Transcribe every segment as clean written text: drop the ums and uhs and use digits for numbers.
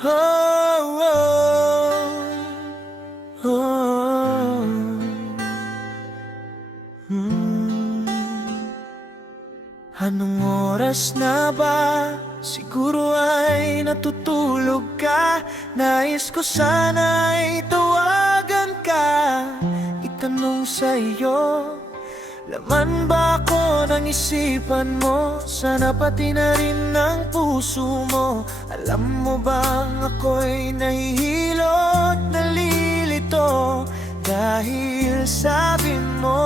Oh, oh, oh. Anong oras na ba? Siguro ay natutulog ka. Nais ko sana'y tawagan ka, itanong sa'yo, laman ba ako ng isipan mo? Sana pati na rin ng puso mo. Alam mo bang ako'y nahihilo at nalilito dahil sabi mo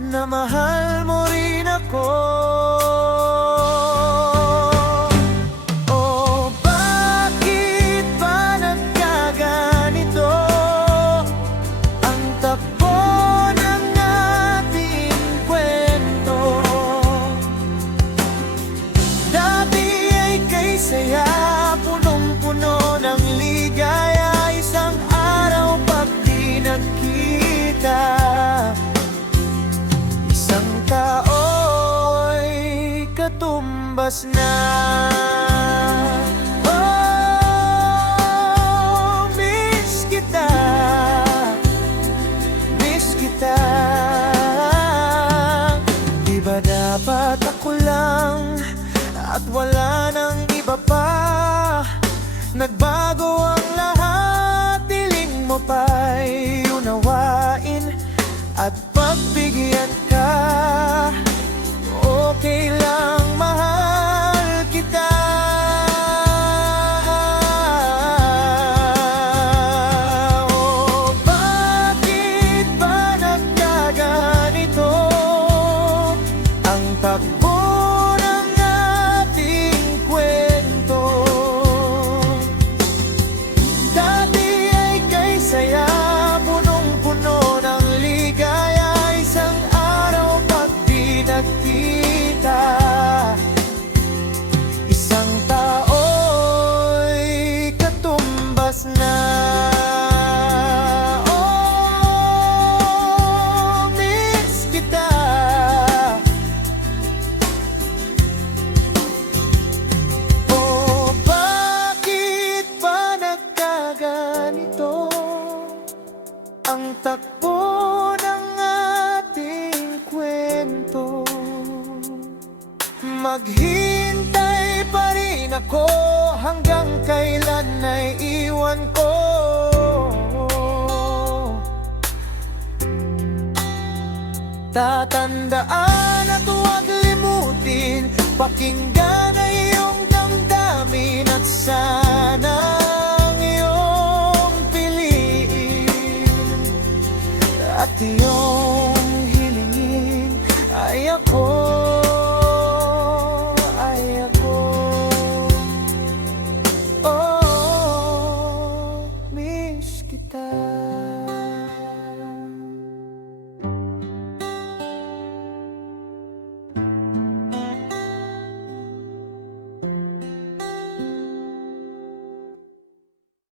na mahal mo rin ako. Oh, bakit ba nagkaganito ang takbo ng ating kwento? Dati ay kay saya, punong-puno ng ligaya. Isang araw pag di nagkita, isang tao'y katumbas na. Oh, miss kita, miss kita. Di ba dapat ako lang at wala nang iba pa? Nagbago ang lahat, piling mo pa'y unawain at pagbigyan ka. Okay lang, mahal kita. Oh, bakit ba nagkaganito ang takbo ng ating kwento? Dati ay kay saya, punong-puno ng ligaya. Isang araw pag di nagkita, isang tao'y katumbas na. Oh, miss kita. Oh, bakit ba nagkaganito ang takbo ng ating kwento? Maghintay pa rin ako hanggang kailan ay iwan ko. Tatandaan at huwag limutin, pakinggan ang iyong damdamin at sana ang iyong piliin at iyong hilingin ay ako